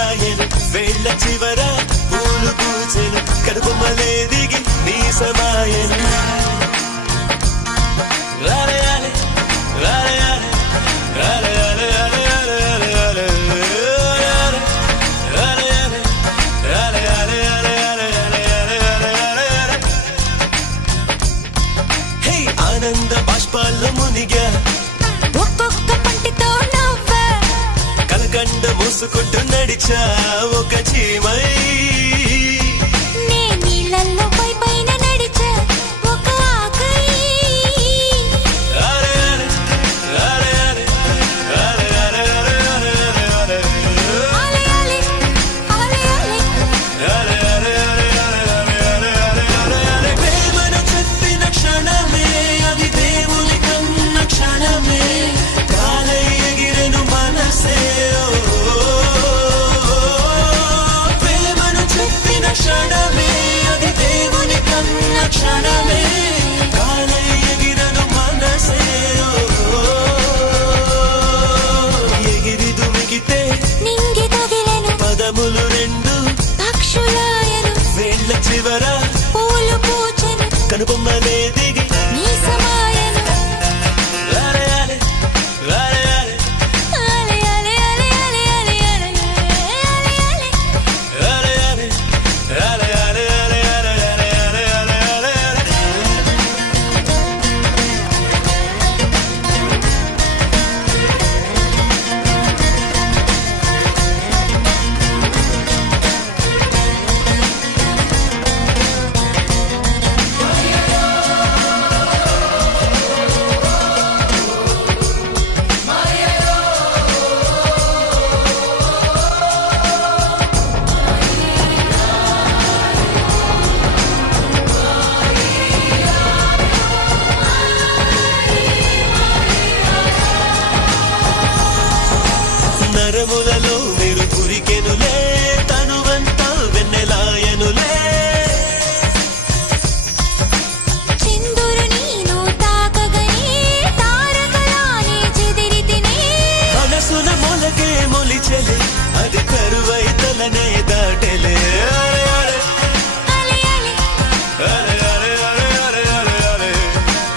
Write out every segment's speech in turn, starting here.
సమాయను వేళ్ళ చివర పూలు పూచెను కడుపుమలే దిగి నీ సమాయను రాలయాలే రాలయాలే రాలయాలే రాలయాలే ఆనంద బాష్పాల్లో మునిగా ఒక్కొక్క పంటితో నవ్వా కలకండ మూసుకుంటూ నడిచా ఒక చీమై నే నీళ్ళల్లో పైన నడిచా ఒక ఆకై రాలయాలే రాలయాలే రాలయాలే ఆలయాలే ఆలయాలే ప్రేమను చెప్పిన క్షణమే అది దేవుని కన్న క్షణమే కాలై ఎగిరెను మనసే ప్రేమను చెప్పిన క్షణమే అది దేవుని కన్న క్షణమే కాలై ఎగిరెను మనసే ఎగిరి దుమికితే నింగి తగిలెను పదములు రెండు పక్షులాయను వేళ్ళ చివర పూలు పూచెను కనుబొమ్మలే దిగి నీ సమాయను రాలయాలే రాలయాలే ఆలయాలే ఆలయాలే ఆలయాలే రాలయాలే రాలయాలే నరములలో మీరు కురికెనులే తనువంతా వెన్నెలాయనులే చిందురు నీను తాకగనే తారకలానే చెదిరితినే మనసున మొలకే మొలిచెలే అది కరువై తలనే దాటెలే ఆలయాలే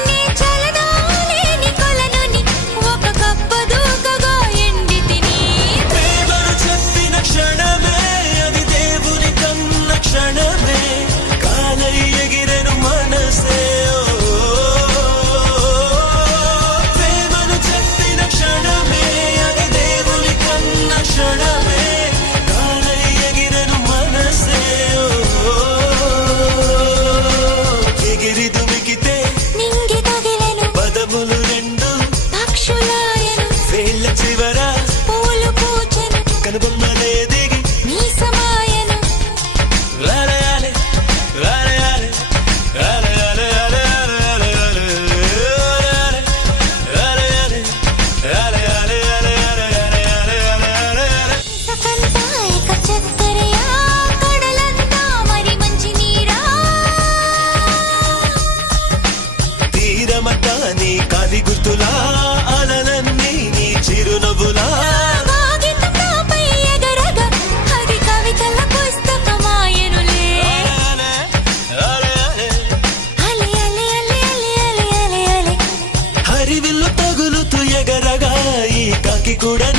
నీ చలనాలేని కొలనుని ఒక కప్ప దూకగా ఎండితిని ప్రేమను చెప్పిన క్షణమే అది దేవుని కన్న క్షణమే కాలై ఎగిరెను మనసే ప్రేమను చెప్పిన క్షణమే అది దేవుని కన్న క్షణమే కాలై ఎగిరెను మనసే ఎగిరి దుమికితే నింగి తగిలెను పదములు రెండు పక్షులాయను వేళ్ళ చివర పూలు పూచెను కనుబొమ్మలే దిగి నీ సమాయను రాలయాలే రాలయాలే రాలయాలే సకంతాయక చక్కరయా కడలంతా మరి మంచి నీరా తీరమట నీ కాలి గుర్తులా అలలన్నీ నీ చిరునవ్వులా కాగితం నాపై ఎగరగా అది కవితల పుస్తకమాయనులే అలే అలే అలే అలే అలే అలే హరివిల్లు తగులుతూ ఎగరగా ఈ కాకి కూడా